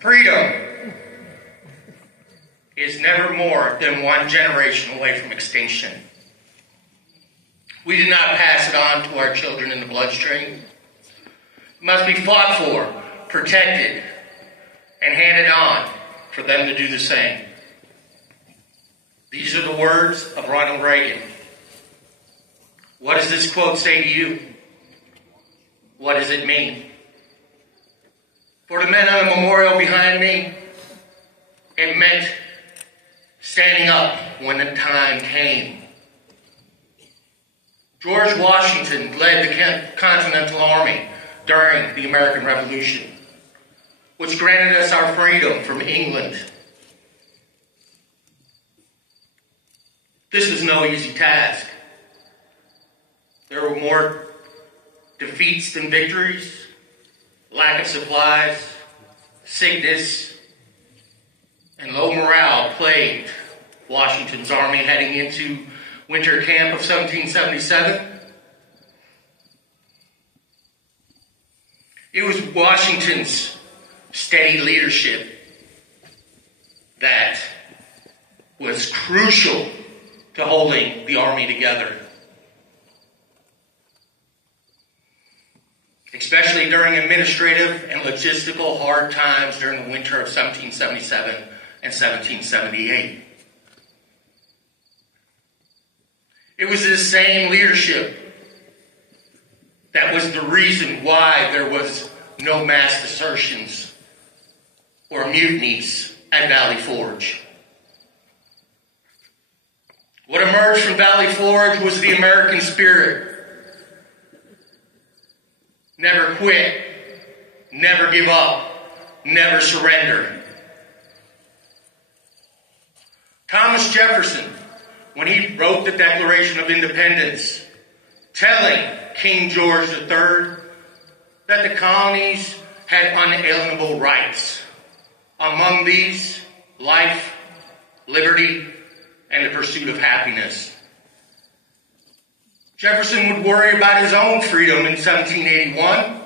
Freedom is never more than one generation away from extinction. We do not pass it on to our children in the bloodstream. It must be fought for, protected, and handed on for them to do the same. These are the words of Ronald Reagan. What does this quote say to you? What does it mean? For the men on the memorial behind me, it meant standing up when the time came. George Washington led the Continental Army during the American Revolution, which granted us our freedom from England. This was no easy task. There were more defeats than victories, lack of supplies, sickness, and low morale plagued Washington's army heading into winter camp of 1777. It was Washington's steady leadership that was crucial to holding the army together, especially during administrative and logistical hard times during the winter of 1777 and 1778. It was this same leadership that was the reason why there was no mass desertions or mutinies at Valley Forge. What emerged from Valley Forge was the American spirit. Never quit, never give up, never surrender. Thomas Jefferson, when he wrote the Declaration of Independence, telling King George III that the colonies had unalienable rights. Among these, life, liberty, and the pursuit of happiness. Jefferson would worry about his own freedom in 1781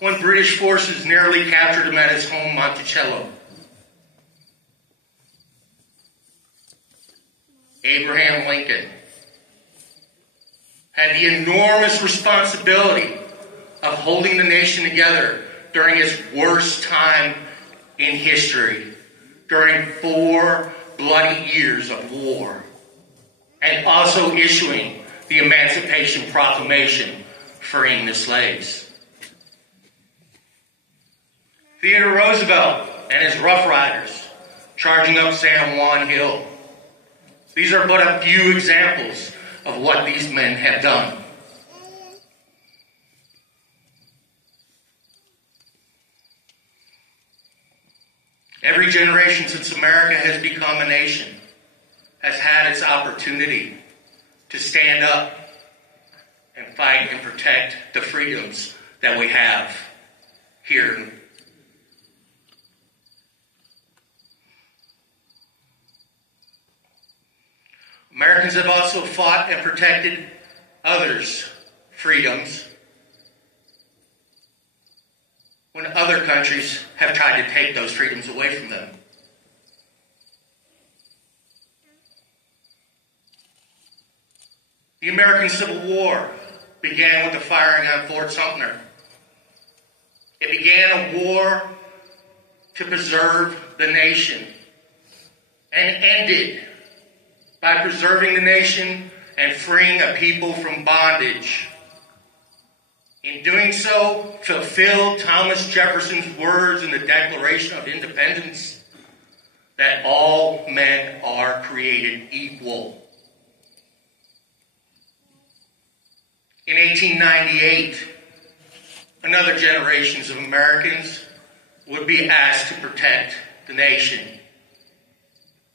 when British forces nearly captured him at his home, Monticello. Abraham Lincoln had the enormous responsibility of holding the nation together during its worst time in history, during 4 bloody years of war, and also issuing the Emancipation Proclamation freeing the slaves. Theodore Roosevelt and his Rough Riders charging up San Juan Hill. These are but a few examples of what these men have done. Every generation since America has become a nation has had its opportunity to stand up and fight and protect the freedoms that we have here. Americans have also fought and protected others' freedoms when other countries have tried to take those freedoms away from them. The American Civil War began with the firing on Fort Sumter. It began a war to preserve the nation and ended by preserving the nation and freeing a people from bondage. In doing so, fulfilled Thomas Jefferson's words in the Declaration of Independence that all men are created equal. In 1898, another generation of Americans would be asked to protect the nation.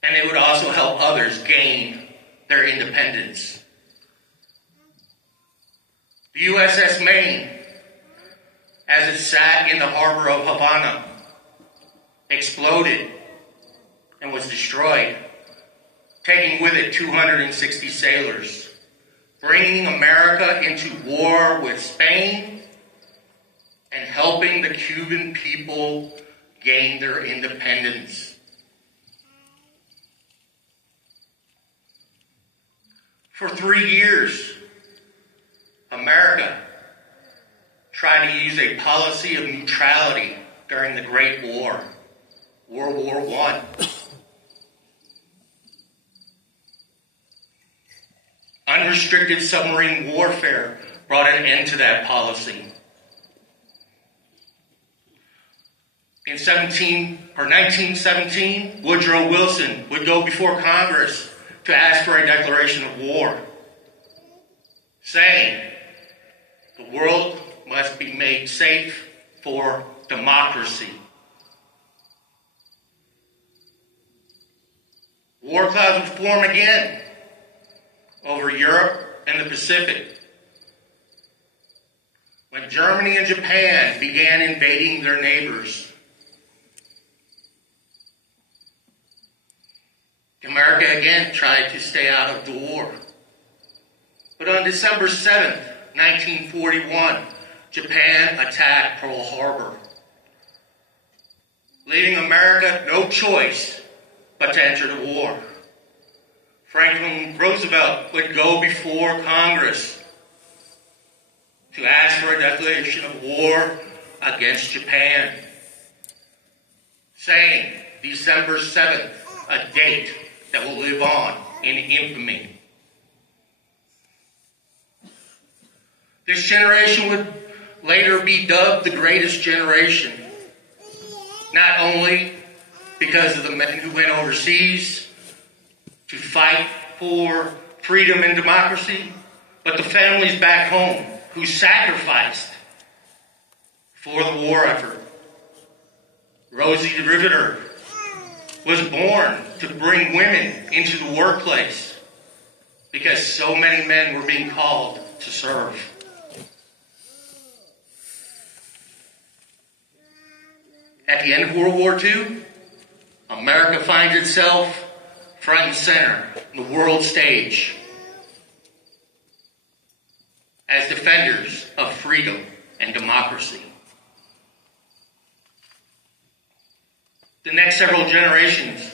And they would also help others gain their independence. The USS Maine, as it sat in the harbor of Havana, exploded and was destroyed, taking with it 260 sailors, bringing America into war with Spain and helping the Cuban people gain their independence. For 3 years, America tried to use a policy of neutrality during the Great War, World War I. Unrestricted submarine warfare brought an end to that policy. In 1917, Woodrow Wilson would go before Congress to ask for a declaration of war, saying the world must be made safe for democracy. War clouds would form again over Europe and the Pacific when Germany and Japan began invading their neighbors. America again tried to stay out of the war. But on December 7th, 1941, Japan attacked Pearl Harbor, leaving America no choice but to enter the war. Franklin Roosevelt would go before Congress to ask for a declaration of war against Japan, saying December 7th, a date that will live on in infamy. This generation would later be dubbed the greatest generation, not only because of the men who went overseas to fight for freedom and democracy, but the families back home who sacrificed for the war effort. Rosie the Riveter was born to bring women into the workplace because so many men were being called to serve. At the end of World War II, America finds itself front and center on the world stage as defenders of freedom and democracy. The next several generations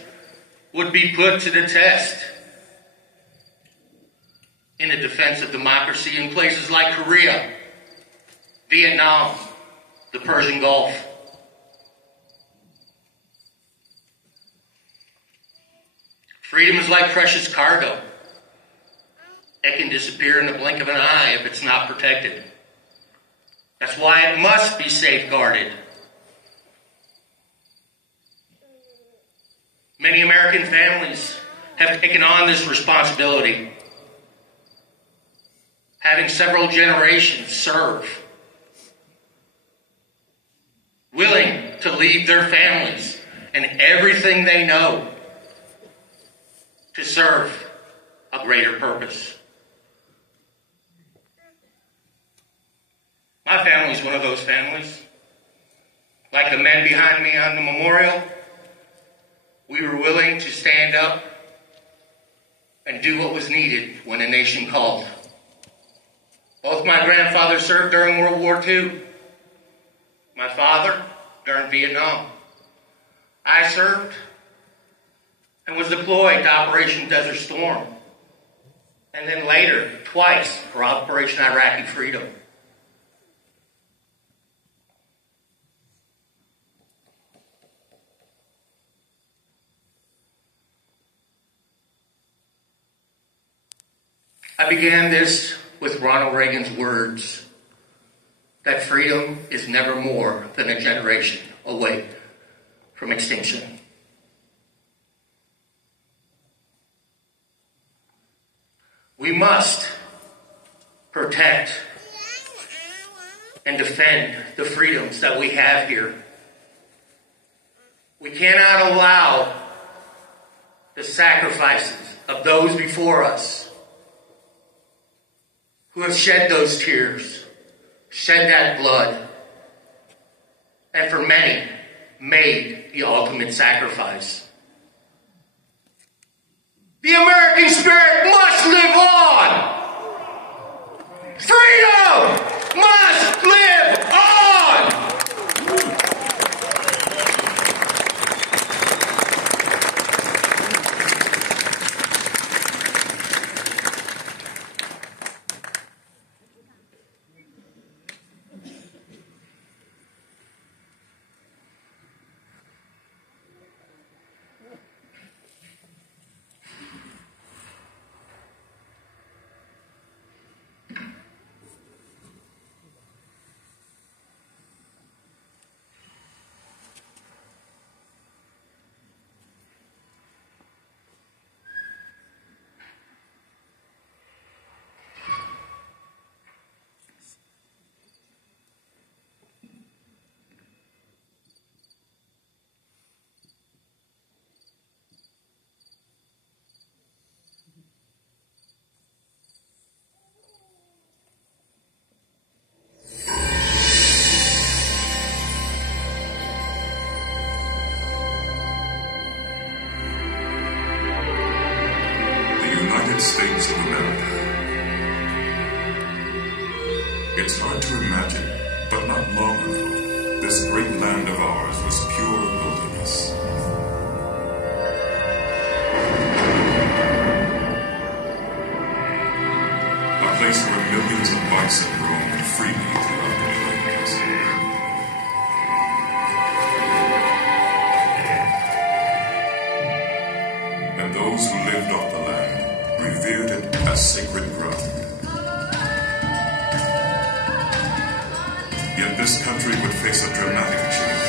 would be put to the test in the defense of democracy in places like Korea, Vietnam, the Persian Gulf. Freedom is like precious cargo. It can disappear in the blink of an eye if it's not protected. That's why it must be safeguarded. Many American families have taken on this responsibility, having several generations serve, willing to leave their families and everything they know to serve a greater purpose. My family is one of those families. Like the men behind me on the memorial, we were willing to stand up and do what was needed when a nation called. Both my grandfathers served during World War II. My father during Vietnam. I served and was deployed to Operation Desert Storm, and then later, twice, for Operation Iraqi Freedom. I began this with Ronald Reagan's words that freedom is never more than a generation away from extinction. We must protect and defend the freedoms that we have here. We cannot allow the sacrifices of those before us who have shed those tears, shed that blood, and for many, made the ultimate sacrifice. The American spirit must live on! Freedom must live on! States of America. It's hard to imagine, but not long ago, this great land of ours was pure wilderness. A place where millions of bison roamed freely throughout the plains. And those who lived off the land revered it as sacred ground. Yet this country would face a dramatic change,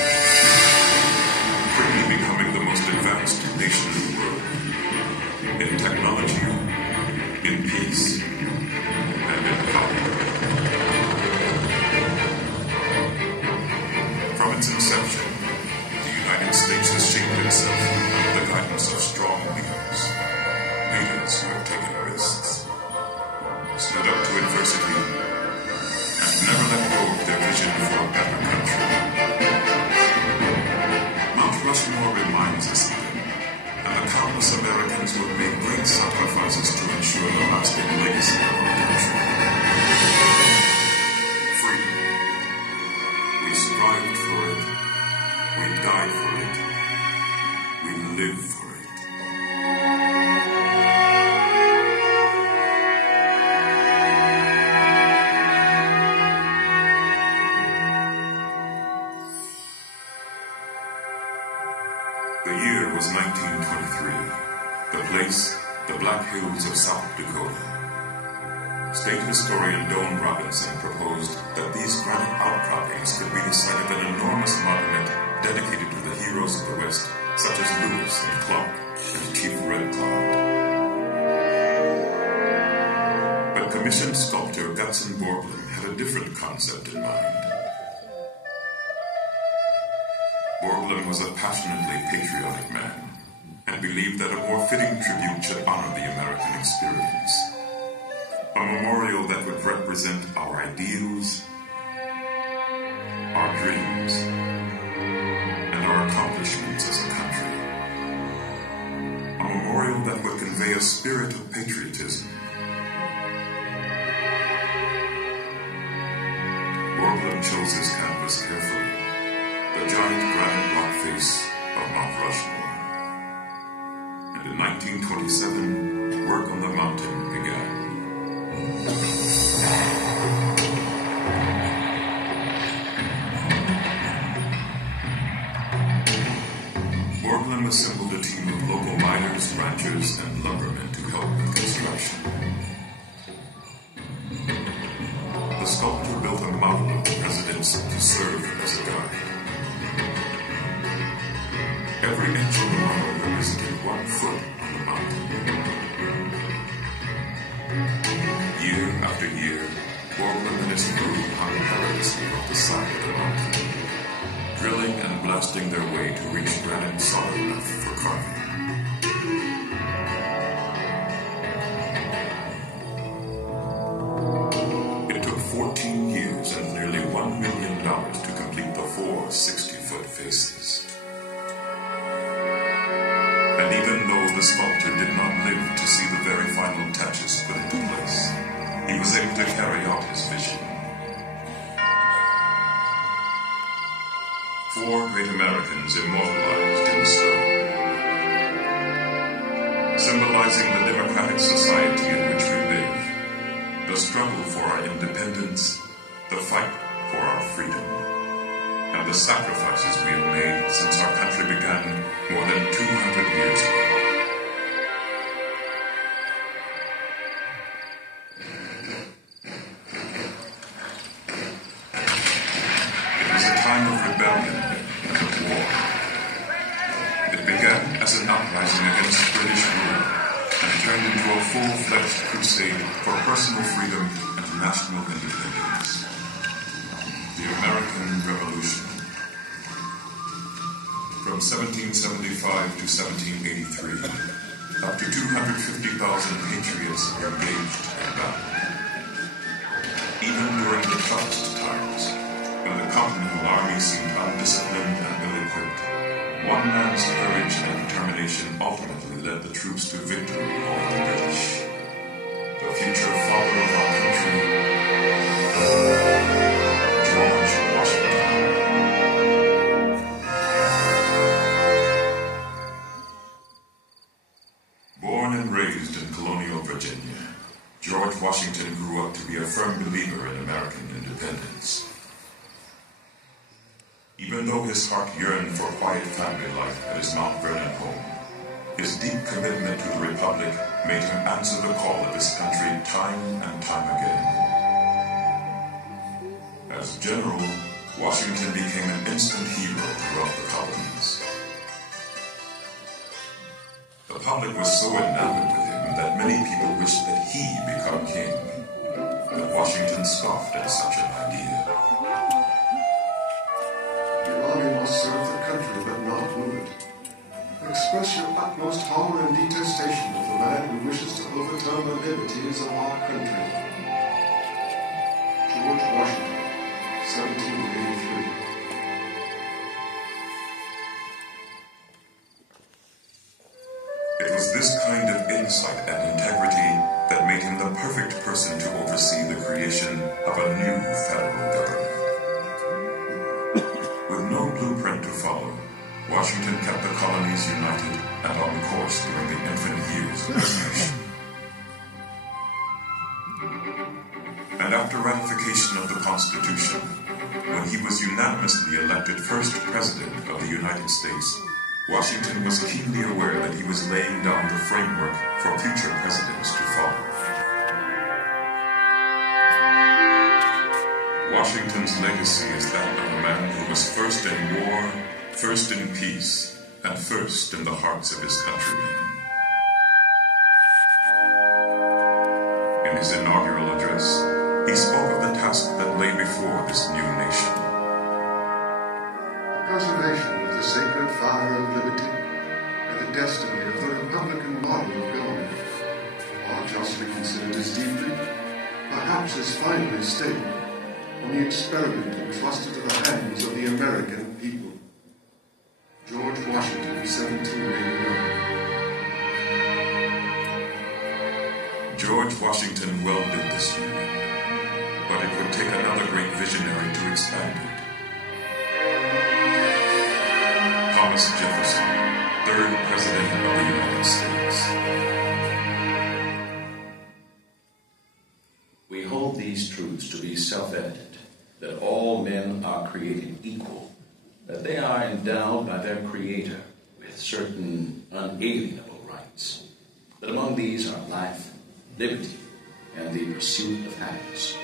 quickly becoming the most advanced nation in the world, in technology, in peace, and in power. From its inception, the United States has shaped itself with the guidance of strong leaders. Leaders who have taken risks, stood up to adversity, and never let go of their vision for a better country. Mt.Rushmore reminds us of them, and the countless Americans who have made great sacrifices to ensure the lasting legacy of our country. Freedom. We strived for it. We died for it. We live for it. The year was 1923. The place, the Black Hills of South Dakota. State historian Don Robinson proposed that these granite outcroppings could be the site of an enormous monument dedicated to the heroes of the West, such as Lewis and Clark and Chief Red Cloud. But commissioned sculptor Gutzon Borglum had a different concept in mind. Borglum was a passionately patriotic man and believed that a more fitting tribute should honor the American experience. A memorial that would represent our ideals, our dreams, and our accomplishments as a country. A memorial that would convey a spirit of patriotism. Borglum chose his canvas carefully. The giant granite rock face of Mt.Rushmore. And in 1927, work on the mountain began. Borglum assembled a team of local miners, ranchers, and lumbermen to help with construction. The sculptor built a model of the presidents to serve as a guide. Every inch of the model represented 1 foot on the mountain. Year after year, Borglum and his crew hung tirelessly off the side of the mountain, drilling and blasting their way to reach granite solid enough for carving. It took 14 years and nearly $1 million to complete the 4 6 4 great Americans immortalized in stone, symbolizing the democratic society in which we live, the struggle for our independence, the fight for our freedom, and the sacrifices we have made since our country began more than 200 years ago. It was a time of rebellion and of war. It began as an uprising against British rule and turned into a full-fledged crusade for personal freedom and national independence. The American Revolution. From 1775 to 1783, up to 250,000 patriots engaged in battle. Even during the toughest times, when the Continental Army seemed undisciplined and ill-equipped, one man's courage and determination ultimately led the troops to victory over the British. The future father of our country, George Washington. Born and raised in colonial Virginia, George Washington grew up to be a firm believer in American independence. Even though his heart yearned for quiet family life at his Mount Vernon home, his deep commitment to the Republic made him answer the call of his country time and time again. As general, Washington became an instant hero throughout the colonies. The public was so enamored with him that many people wished that he become king. But Washington scoffed at such an idea. The army must serve the country but not rule it. Express your utmost horror and detestation of the man who wishes to overturn the liberties of our country. George Washington, 1783. It was this kind of insight and integrity that made him the perfect person to oversee the creation of a new federal government. With no blueprint to follow, Washington kept the colonies united and on course during the infant years of this nation. And after ratification of the Constitution, when he was unanimously elected first President of the United States, Washington was keenly aware that he was laying down the framework for future presidents to follow. Washington's legacy is that of a man who was first in war, first in peace, and first in the hearts of his countrymen. In his inaugural address, he spoke of the task that lay before this new nation. The preservation of the sacred fire of liberty and the destiny of the Republican model of government are justly considered as deeply, perhaps as finally stable, on the experiment entrusted to the hands of the American people. George Washington, 1789. George Washington welded this union, but it would take another great visionary to expand it. Thomas Jefferson, 3rd President of the United States. We hold these truths to be self-evident, that all men are created equal, that they are endowed by their Creator with certain unalienable rights, that among these are life, liberty, and the pursuit of happiness.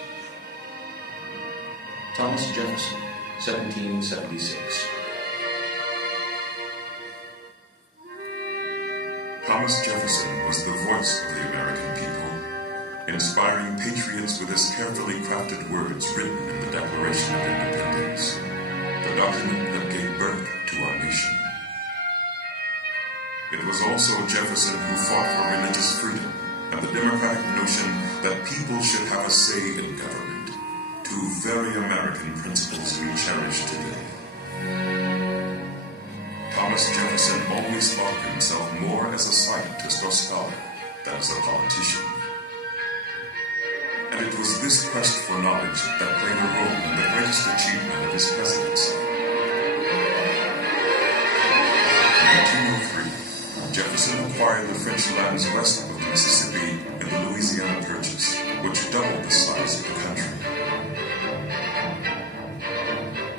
Thomas Jefferson, 1776. Thomas Jefferson was the voice of the American people, inspiring patriots with his carefully crafted words written in the Declaration of Independence, the document that gave birth to our nation. It was also Jefferson who fought for religious freedom and the democratic notion that people should have a say in government, two very American principles we cherish today. Thomas Jefferson always thought of himself more as a scientist or scholar than as a politician. And it was this quest for knowledge that played a role in the greatest achievement of his presidency,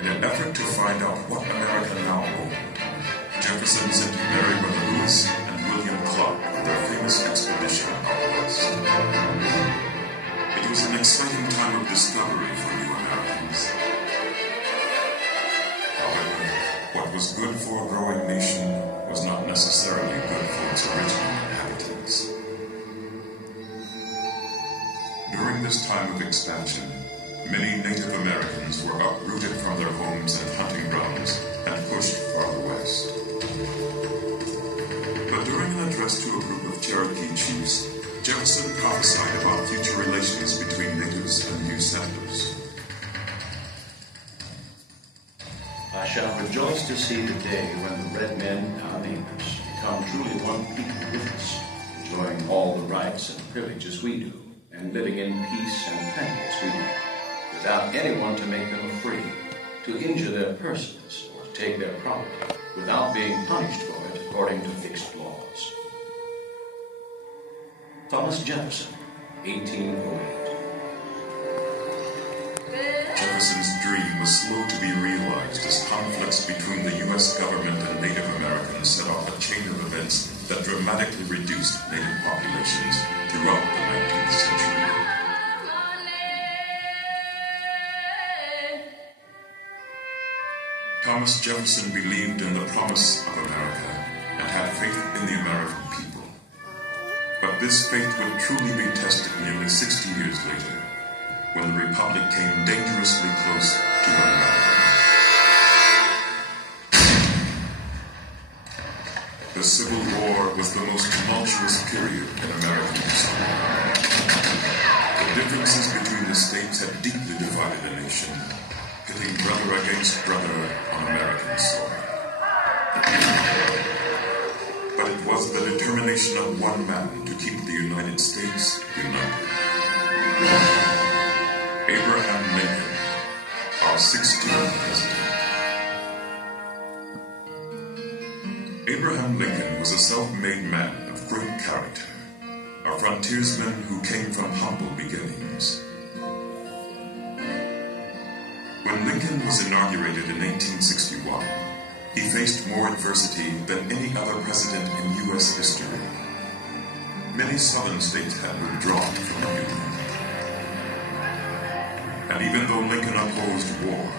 In an effort to find out what America now owned, Jefferson sent Mary Lewis and William Clark on their famous expedition out west. It was an exciting time of discovery for new Americans. However, what was good for a growing nation was not necessarily good for its original inhabitants. During this time of expansion, many Native Americans were uprooted from their homes and hunting grounds and pushed farther west. But during an address to a group of Cherokee chiefs, Jefferson prophesied about future relations between natives and new settlers. I shall rejoice to see the day when the red men, our neighbors, become truly one people with us, enjoying all the rights and privileges we do, and living in peace and plenty as we do, without anyone to make them afraid, to injure their persons, or to take their property, without being punished for it according to fixed laws. Thomas Jefferson, 1808. Jefferson's dream was slow to be realized as conflicts between the U.S. government and Native Americans set off a chain of events that dramatically reduced Native populations throughout the 19th century. Thomas Jefferson believed in the promise of America and had faith in the American people. But this faith would truly be tested nearly 60 years later, when the Republic came dangerously close to unraveling. The Civil War was the most tumultuous period in American history. The differences between the states had deeply divided the nation, pitting brother against brother on American soil. But it was the determination of one man to keep the United States united. Abraham Lincoln, our 16th president. Abraham Lincoln was a self-made man of great character, a frontiersman who came from humble beginnings. When Lincoln was inaugurated in 1861, he faced more adversity than any other president in U.S. history. Many southern states had withdrawn from the Union. And even though Lincoln opposed war,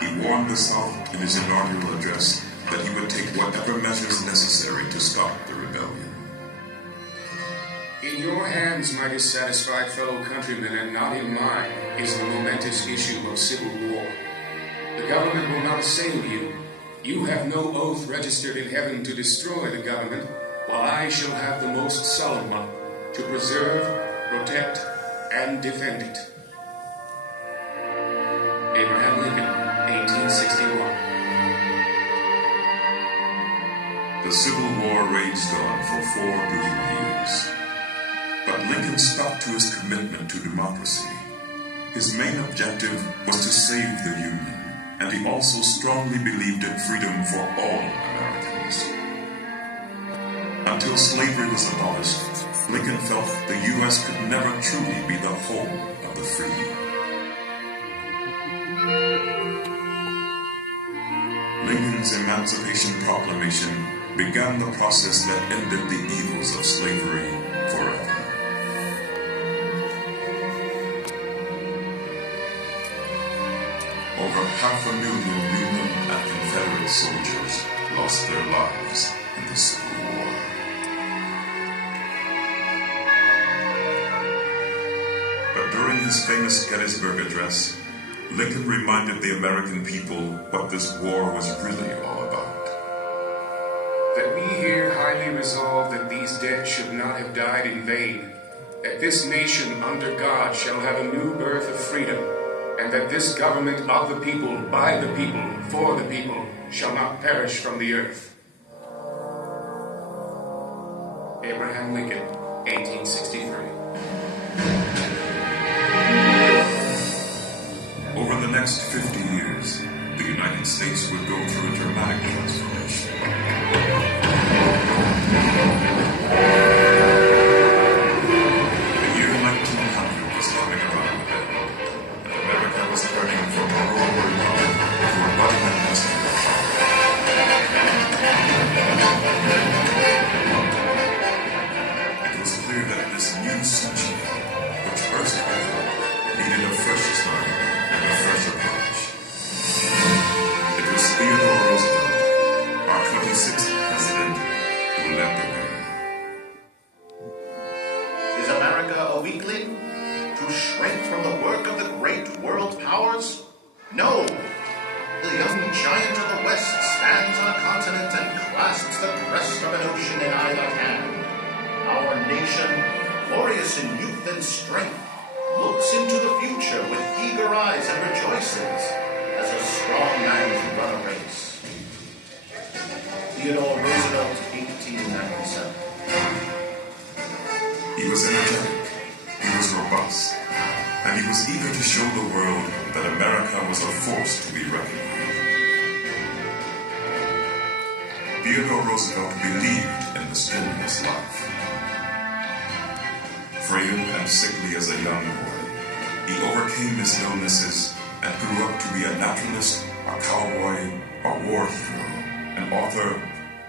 he warned the South in his inaugural address that he would take whatever measures necessary to stop the rebellion. In your hands, my dissatisfied fellow countrymen, and not in mine, is the momentous issue of civil war. The government will not save you. You have no oath registered in heaven to destroy the government, while I shall have the most solemn one, to preserve, protect, and defend it. Abraham Lincoln, 1861. The Civil War raged on for 4 brutal years. But Lincoln stuck to his commitment to democracy. His main objective was to save the Union, and he also strongly believed in freedom for all Americans. Until slavery was abolished, Lincoln felt the U.S. could never truly be the home of the free. Lincoln's Emancipation Proclamation began the process that ended the evils of slavery forever. Over 500,000 Union and Confederate soldiers lost their lives in the Civil War. But during his famous Gettysburg Address, Lincoln reminded the American people what this war was really all about. That we here highly resolve that these dead should not have died in vain, that this nation under God shall have a new birth of freedom, and that this government of the people, by the people, for the people, shall not perish from the earth. Abraham Lincoln, 1863. Over the next 50 years, the United States would go through a dramatic transformation. The year 1900 was coming around the bend, and America was turning from a rural republic to a the young giant of the West stands on a continent and clasps the crest of an ocean in either hand. Our nation, glorious in youth and strength, looks into the future with eager eyes and rejoices as a strong man's run a race. Theodore Roosevelt, 1897. He was energetic, he was robust, and he was eager to show the world that America was a force to be reckoned with. Theodore Roosevelt believed in the strenuous life. Frail and sickly as a young boy, he overcame his illnesses and grew up to be a naturalist, a cowboy, a war hero, an author,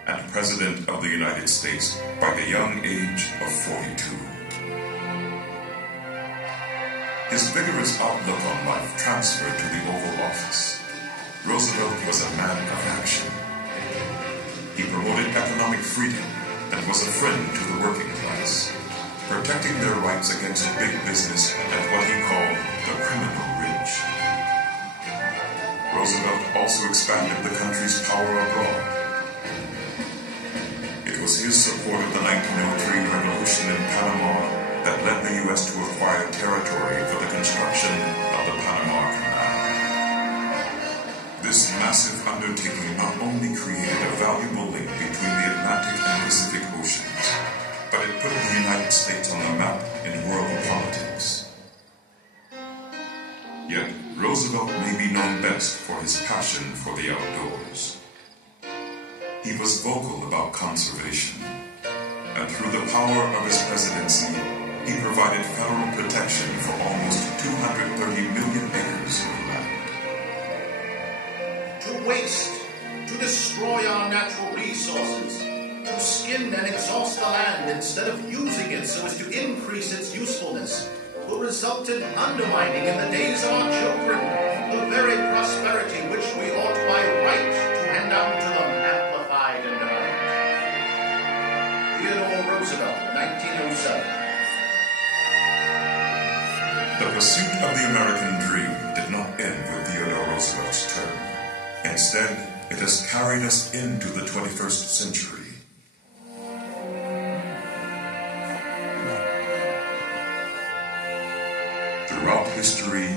and President of the United States by the young age of 42. His vigorous outlook on life transferred to the Oval Office. Roosevelt was a man of action. He promoted economic freedom and was a friend to the working class, protecting their rights against big business and what he called the criminal rich. Roosevelt also expanded the country's power abroad. It was his support of the 1903 revolution in Panama that led the U.S. to acquire territory for the construction of the Panama Canal. This massive undertaking not only created a valuable link between the Atlantic and Pacific Oceans, but it put the United States on the map in world politics. Yet, Roosevelt may be known best for his passion for the outdoors. He was vocal about conservation, and through the power of his presidency, he provided federal protection for almost 230 million acres of land. To waste, to destroy our natural resources, to skin and exhaust the land instead of using it so as to increase its usefulness, will result in undermining in the days of our children the very prosperity which we ought by right to hand down to them amplified and developed. Theodore Roosevelt, 1907. The pursuit of the American dream did not end with Theodore Roosevelt's term. Instead, it has carried us into the 21st century. Throughout history,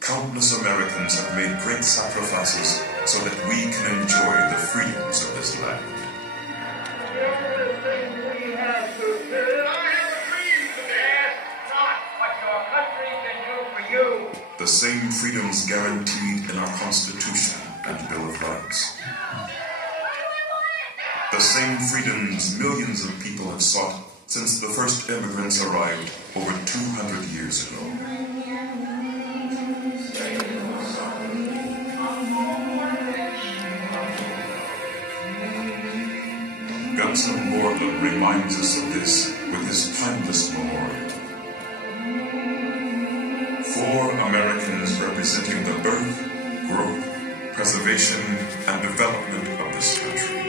countless Americans have made great sacrifices so that we can enjoy the freedoms of this land. The same freedoms guaranteed in our Constitution and Bill of Rights. The same freedoms millions of people have sought since the first immigrants arrived over 200 years ago. Gunsel Moreland reminds us of this with his timeless memorial. 4 Americans representing the birth, growth, preservation, and development of this country.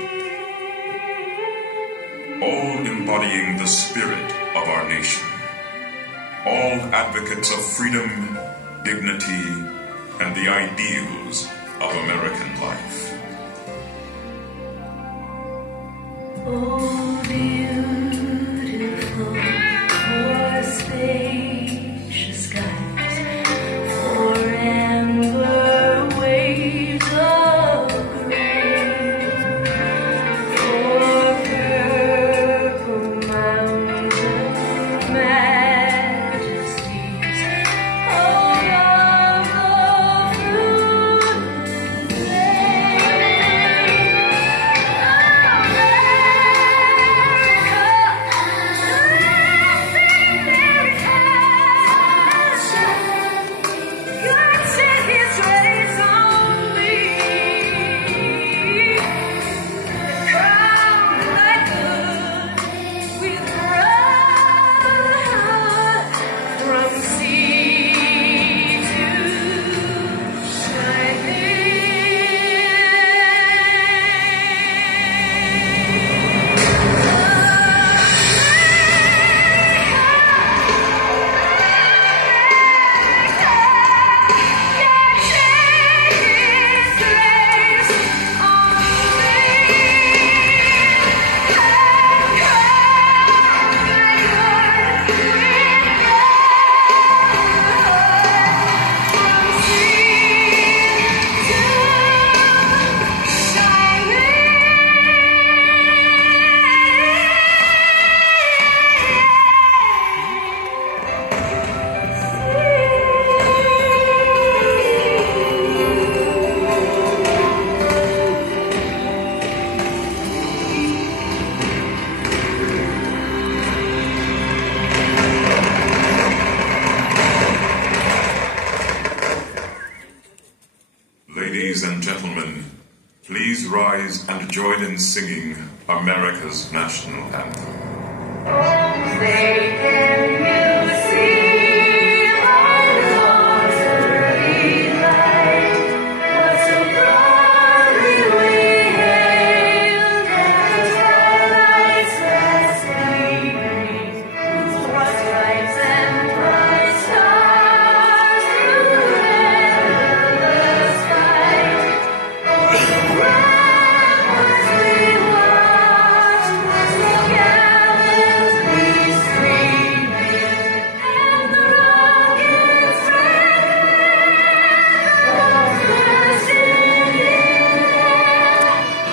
All embodying the spirit of our nation. All advocates of freedom, dignity, and the ideals of American life. Oh, beautiful, for spacious skies, for amber waves of grain, for purple mountain majesties, all of the fruited plain. gentlemen, please rise and join in singing America's national anthem. Say, can you see by the dawn's early light what so proudly we hailed as twilight's last gleaming, whose broad stripes and bright stars through endless fight? O'er the ramparts we watched, so gallantly streaming, and the rockets reckoned those blasting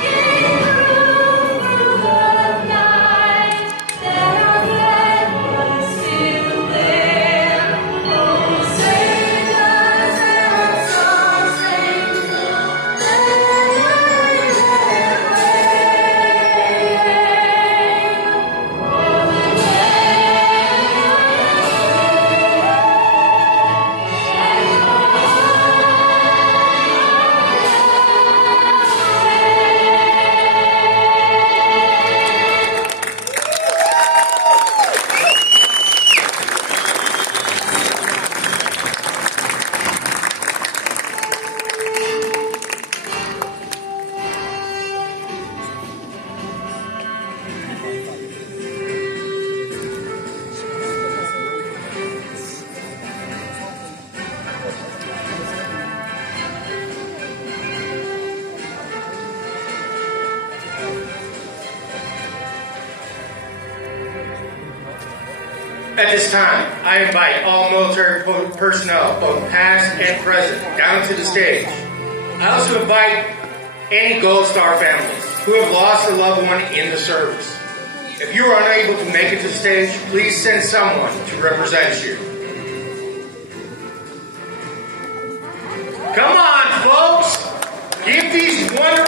in proof through the night that our flag was still there. Oh, say does our song sing that At this time, I invite all military personnel, both past and present, down to the stage. I also invite any Gold Star families who have lost a loved one in the service. If you are unable to make it to the stage, please send someone to represent you. Come on, folks! Give these wonderful